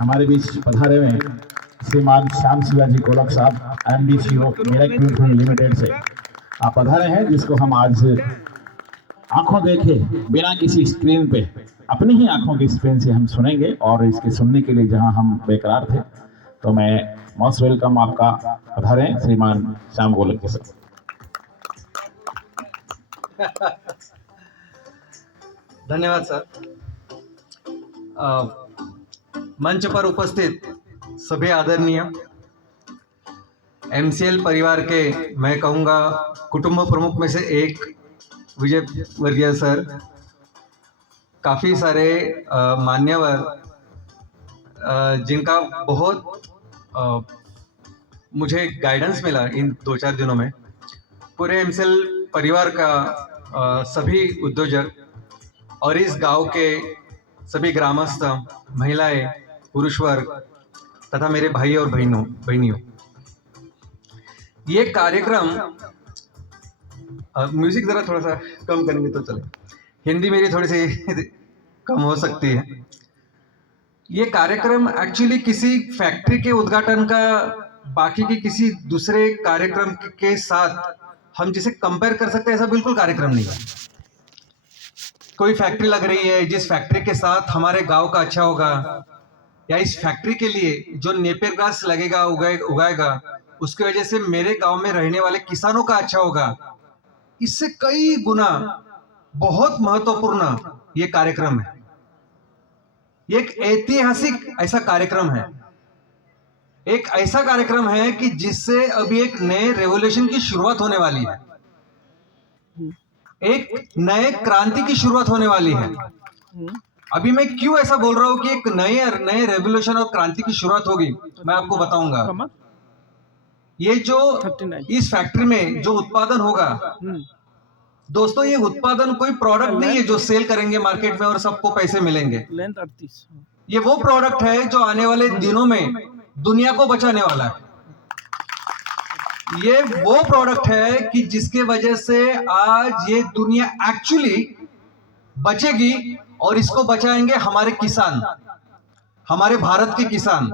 हमारे बीच पधारे हुए श्रीमान श्याम शिवाजी गोलक साहब एमडी सीओ मेरा लिमिटेड से आप पधारे हैं, जिसको हम आज आंखों देखे बिना किसी स्क्रीन पे अपनी ही आंखों की स्क्रीन से हम सुनेंगे। और इसके सुनने के लिए जहां हम बेकरार थे, तो मैं मोस्ट वेलकम आपका पधारे श्रीमान श्याम गोलक के साथ। धन्यवाद सर। मंच पर उपस्थित सभी आदरणीय एमसीएल परिवार के, मैं कहूँगा कुटुंब प्रमुख में से एक विजय वर्गीय सर, काफ़ी सारे मान्यवर जिनका बहुत मुझे गाइडेंस मिला इन 2-4 दिनों में, पूरे एमसीएल परिवार का सभी उद्योजक और इस गांव के सभी ग्रामस्थ, महिलाएं, पुरुष वर्ग तथा मेरे भाई और बहनियों, ये कार्यक्रम, म्यूजिक जरा थोड़ा सा कम करेंगे तो चले, हिंदी मेरी थोड़ी सी कम हो सकती है। ये कार्यक्रम एक्चुअली किसी फैक्ट्री के उद्घाटन का बाकी के किसी दूसरे कार्यक्रम के साथ हम जिसे कंपेयर कर सकते हैं, ऐसा बिल्कुल कार्यक्रम नहीं है। कोई फैक्ट्री लग रही है जिस फैक्ट्री के साथ हमारे गांव का अच्छा होगा, या इस फैक्ट्री के लिए जो नेपियर ग्रास लगेगा, उगाएगा, उसकी वजह से मेरे गांव में रहने वाले किसानों का अच्छा होगा, इससे कई गुना बहुत महत्वपूर्ण ये कार्यक्रम है। ये एक ऐतिहासिक ऐसा कार्यक्रम है, एक ऐसा कार्यक्रम है कि जिससे अभी एक नए रेवोल्यूशन की शुरुआत होने वाली है, एक नए क्रांति की शुरुआत होने वाली है। अभी मैं क्यों ऐसा बोल रहा हूं कि एक नए रेवोल्यूशन और क्रांति की शुरुआत होगी, मैं आपको बताऊंगा। ये जो इस फैक्ट्री में जो उत्पादन होगा, दोस्तों, ये उत्पादन कोई प्रोडक्ट नहीं है जो सेल करेंगे मार्केट में और सबको पैसे मिलेंगे। ये वो प्रोडक्ट है जो आने वाले दिनों में दुनिया को बचाने वाला है। ये वो प्रोडक्ट है कि जिसके वजह से आज ये दुनिया एक्चुअली बचेगी, और इसको बचाएंगे हमारे किसान, हमारे भारत के किसान।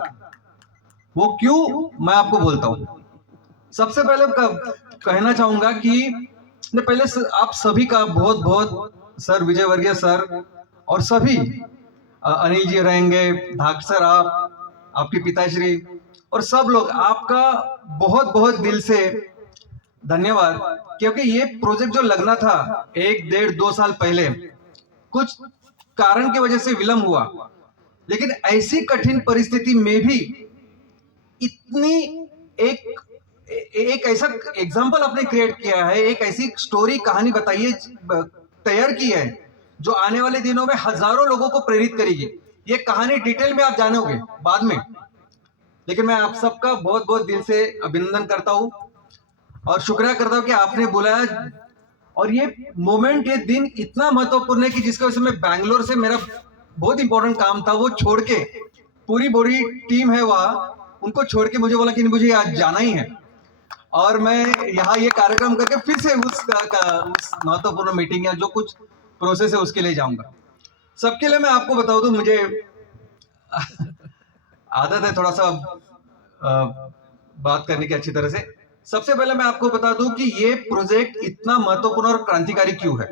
वो क्यों, मैं आपको बोलता हूं। सबसे पहले कहना चाहूंगा कि पहले आप सभी का बहुत बहुत, सर विजय वर्गीय सर और सभी, अनिल जी रहेंगे, धाक सर, आपके पिताश्री और सब लोग, आपका बहुत बहुत दिल से धन्यवाद। क्योंकि ये प्रोजेक्ट जो लगना था 1-1.5-2 साल पहले, कुछ कारण की वजह से विलंब हुआ, लेकिन ऐसी कठिन परिस्थिति में भी इतनी एक ऐसा एग्जाम्पल आपने क्रिएट किया है, एक ऐसी स्टोरी, कहानी बताइए, तैयार की है जो आने वाले दिनों में हजारों लोगों को प्रेरित करेगी। ये कहानी डिटेल में आप जानोगे बाद में, लेकिन मैं आप सबका बहुत बहुत दिल से अभिनंदन करता हूं और शुक्रिया करता हूं कि आपने बुलाया। और ये मोमेंट, ये दिन इतना महत्वपूर्ण है कि जिसकी वजह से मैं बैंगलोर से, मेरा बहुत इंपॉर्टेंट काम था, वो छोड़ के, पूरी बड़ी टीम है वहां, उनको छोड़ के मुझे बोला कि मुझे आज जाना ही है, और मैं यहाँ ये कार्यक्रम करके फिर से उस महत्वपूर्ण मीटिंग या जो कुछ प्रोसेस है उसके लिए जाऊंगा। सबके लिए मैं आपको बता दूं, मुझे आदत है थोड़ा सा बात करने की अच्छी तरह से। सबसे पहले मैं आपको बता दूं कि ये प्रोजेक्ट इतना महत्वपूर्ण और क्रांतिकारी क्यों है।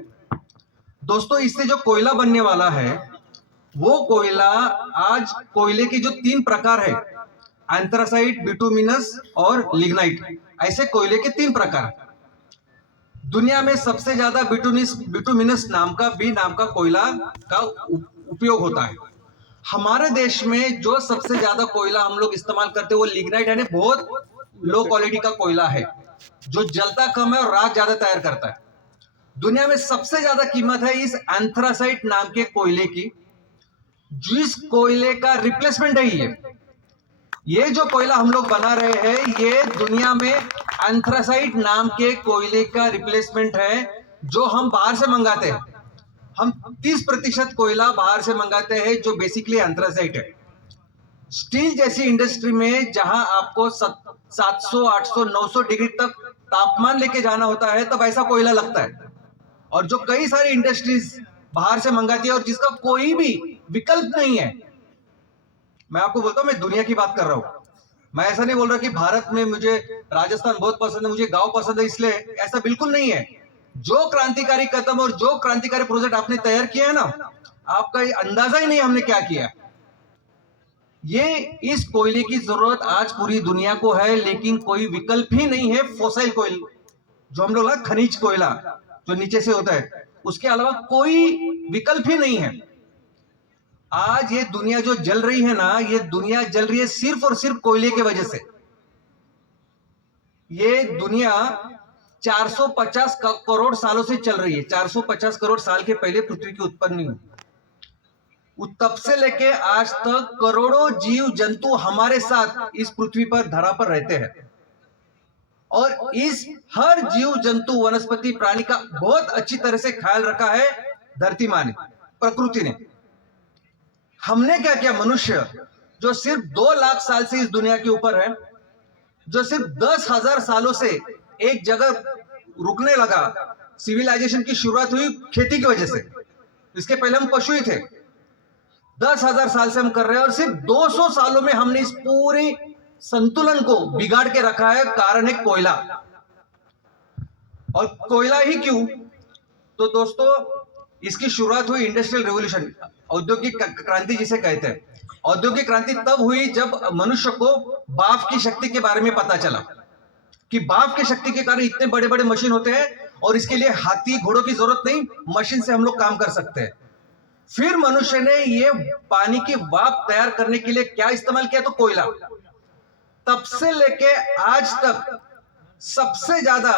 दोस्तों, इससे जो कोयला बनने वाला है, वो कोयला, आज कोयले के जो 3 प्रकार है, एंथ्रासाइट, बिटुमिनस और लिग्नाइट, ऐसे कोयले के 3 प्रकार। दुनिया में सबसे ज्यादा बिटुमिनस नाम का कोयला का उपयोग होता है। हमारे देश में जो सबसे ज्यादा कोयला हम लोग इस्तेमाल करते हैं वो लिग्नाइट, यानी बहुत लो क्वालिटी का कोयला है, जो जलता कम है और राख ज्यादा तैयार करता है। दुनिया में सबसे ज्यादा कीमत है इस एंथ्रासाइट नाम के कोयले की, जिस कोयले का रिप्लेसमेंट है ये जो कोयला हम लोग बना रहे हैं, ये दुनिया में एंथ्रासाइट नाम के कोयले का रिप्लेसमेंट है, जो हम बाहर से मंगाते हैं। हम 30% कोयला बाहर से मंगाते हैं, जो बेसिकली एंथ्रासाइट है। स्टील जैसी इंडस्ट्री में जहां आपको 700, 800, 900 डिग्री तक तापमान लेके जाना होता है, तब ऐसा कोयला लगता है। और जो कई सारी इंडस्ट्रीज बाहर से मंगाती है और जिसका कोई भी विकल्प नहीं है, मैं आपको बोलता हूं मैं दुनिया की बात कर रहा हूं। मैं ऐसा नहीं बोल रहा कि भारत में मुझे राजस्थान बहुत पसंद है, मुझे गांव पसंद है, इसलिए ऐसा बिल्कुल नहीं है। जो क्रांतिकारी कदम और जो क्रांतिकारी प्रोजेक्ट आपने तैयार किया है ना, आपका ये अंदाजा ही नहीं हमने क्या किया। ये इस कोयले की जरूरत आज पूरी दुनिया को है, लेकिन कोई विकल्प ही नहीं है फोसिल कोयल, जो हम लोग ना खनिज कोयला जो नीचे से होता है, उसके अलावा कोई विकल्प ही नहीं है। आज ये दुनिया जो जल रही है ना, ये दुनिया जल रही है सिर्फ और सिर्फ कोयले की वजह से। ये दुनिया 450 करोड़ सालों से चल रही है। 450 करोड़ साल के पहले पृथ्वी की उत्पत्ति हुई। तब से लेके आज तक करोड़ों जीव जंतु हमारे साथ इस पृथ्वी पर धरा पर रहते हैं, और इस हर जीव जंतु वनस्पति प्राणी का बहुत अच्छी तरह से ख्याल रखा है धरती माँ ने, प्रकृति ने। हमने क्या किया? मनुष्य जो सिर्फ 2 लाख साल से इस दुनिया के ऊपर है, जो सिर्फ 10,000 सालों से एक जगह रुकने लगा। सिविलाइजेशन की शुरुआत हुई खेती की वजह से, इसके पहले हम पशु ही थे। 10,000 साल से हम कर रहे हैं, और सिर्फ 200 सालों में हमने इस पूरे संतुलन को बिगाड़ के रखा है। कारण है कोयला। और कोयला ही क्यों? तो दोस्तों, इसकी शुरुआत हुई इंडस्ट्रियल रेवोल्यूशन, औद्योगिक क्रांति जिसे कहते हैं। औद्योगिक क्रांति तब हुई जब मनुष्य को बाप की शक्ति के बारे में पता चला कि बाप की शक्ति के कारण इतने बड़े बड़े मशीन होते हैं, और इसके लिए हाथी घोड़ों की जरूरत नहीं, मशीन से हम लोग काम कर सकते हैं। फिर मनुष्य ने ये पानी की वाप तैयार करने के लिए क्या इस्तेमाल किया? तो कोयला। तब से लेके आज तक सबसे ज्यादा